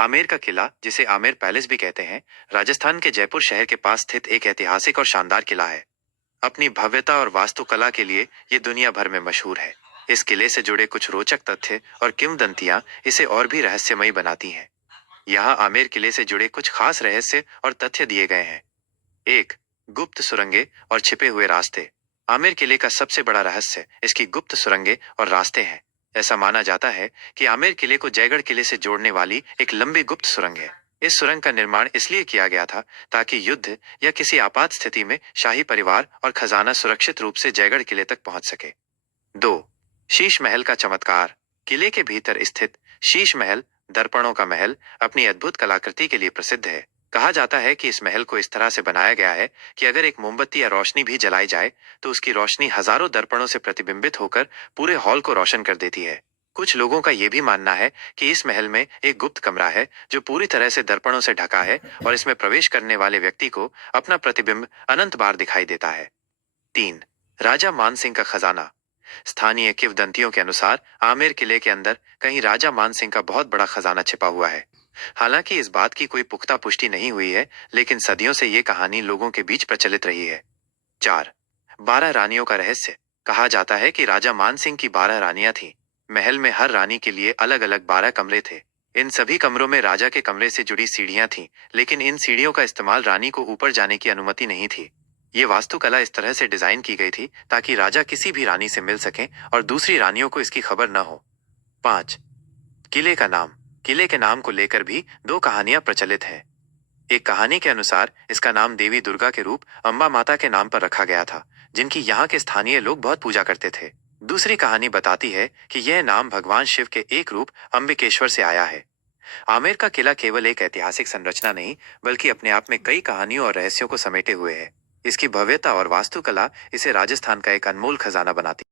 आमेर का किला, जिसे आमेर पैलेस भी कहते हैं, राजस्थान के जयपुर शहर के पास स्थित एक ऐतिहासिक और शानदार किला है। अपनी भव्यता और वास्तुकला के लिए ये दुनिया भर में मशहूर है। इस किले से जुड़े कुछ रोचक तथ्य और किंवदंतियां इसे और भी रहस्यमयी बनाती हैं। यहाँ आमेर किले से जुड़े कुछ खास रहस्य और तथ्य दिए गए हैं। एक, गुप्त सुरंगें और छिपे हुए रास्ते। आमेर किले का सबसे बड़ा रहस्य इसकी गुप्त सुरंगें और रास्ते हैं। ऐसा माना जाता है कि आमेर किले को जयगढ़ किले से जोड़ने वाली एक लंबी गुप्त सुरंग है। इस सुरंग का निर्माण इसलिए किया गया था ताकि युद्ध या किसी आपात स्थिति में शाही परिवार और खजाना सुरक्षित रूप से जयगढ़ किले तक पहुंच सके। दो, शीश महल का चमत्कार। किले के भीतर स्थित शीश महल, दर्पणों का महल, अपनी अद्भुत कलाकृति के लिए प्रसिद्ध है। कहा जाता है कि इस महल को इस तरह से बनाया गया है कि अगर एक मोमबत्ती या रोशनी भी जलाई जाए तो उसकी रोशनी हजारों दर्पणों से प्रतिबिंबित होकर पूरे हॉल को रोशन कर देती है। कुछ लोगों का यह भी मानना है कि इस महल में एक गुप्त कमरा है जो पूरी तरह से दर्पणों से ढका है और इसमें प्रवेश करने वाले व्यक्ति को अपना प्रतिबिंब अनंत बार दिखाई देता है। तीन, राजा मानसिंह का खजाना। स्थानीय किंवदंतियों के अनुसार आमेर किले के अंदर कहीं राजा मानसिंह का बहुत बड़ा खजाना छिपा हुआ है। हालांकि इस बात की कोई पुख्ता पुष्टि नहीं हुई है, लेकिन सदियों से ये कहानी लोगों के बीच प्रचलित रही है। चार, 12 रानियों का रहस्य। कहा जाता है कि राजा मानसिंह की 12 रानियां थीं। महल में हर रानी के लिए अलग अलग 12 कमरे थे। इन सभी कमरों में राजा के कमरे से जुड़ी सीढ़ियां थीं, लेकिन इन सीढ़ियों का इस्तेमाल रानी को ऊपर जाने की अनुमति नहीं थी। ये वास्तुकला इस तरह से डिजाइन की गई थी ताकि राजा किसी भी रानी से मिल सकें और दूसरी रानियों को इसकी खबर न हो। 5, किले का नाम। किले के नाम को लेकर भी दो कहानियां प्रचलित हैं। एक कहानी के अनुसार इसका नाम देवी दुर्गा के रूप अम्बा माता के नाम पर रखा गया था, जिनकी यहाँ के स्थानीय लोग बहुत पूजा करते थे। दूसरी कहानी बताती है कि यह नाम भगवान शिव के एक रूप अंबिकेश्वर से आया है। आमेर का किला केवल एक ऐतिहासिक संरचना नहीं, बल्कि अपने आप में कई कहानियों और रहस्यों को समेटे हुए है। इसकी भव्यता और वास्तुकला इसे राजस्थान का एक अनमोल खजाना बनाती है।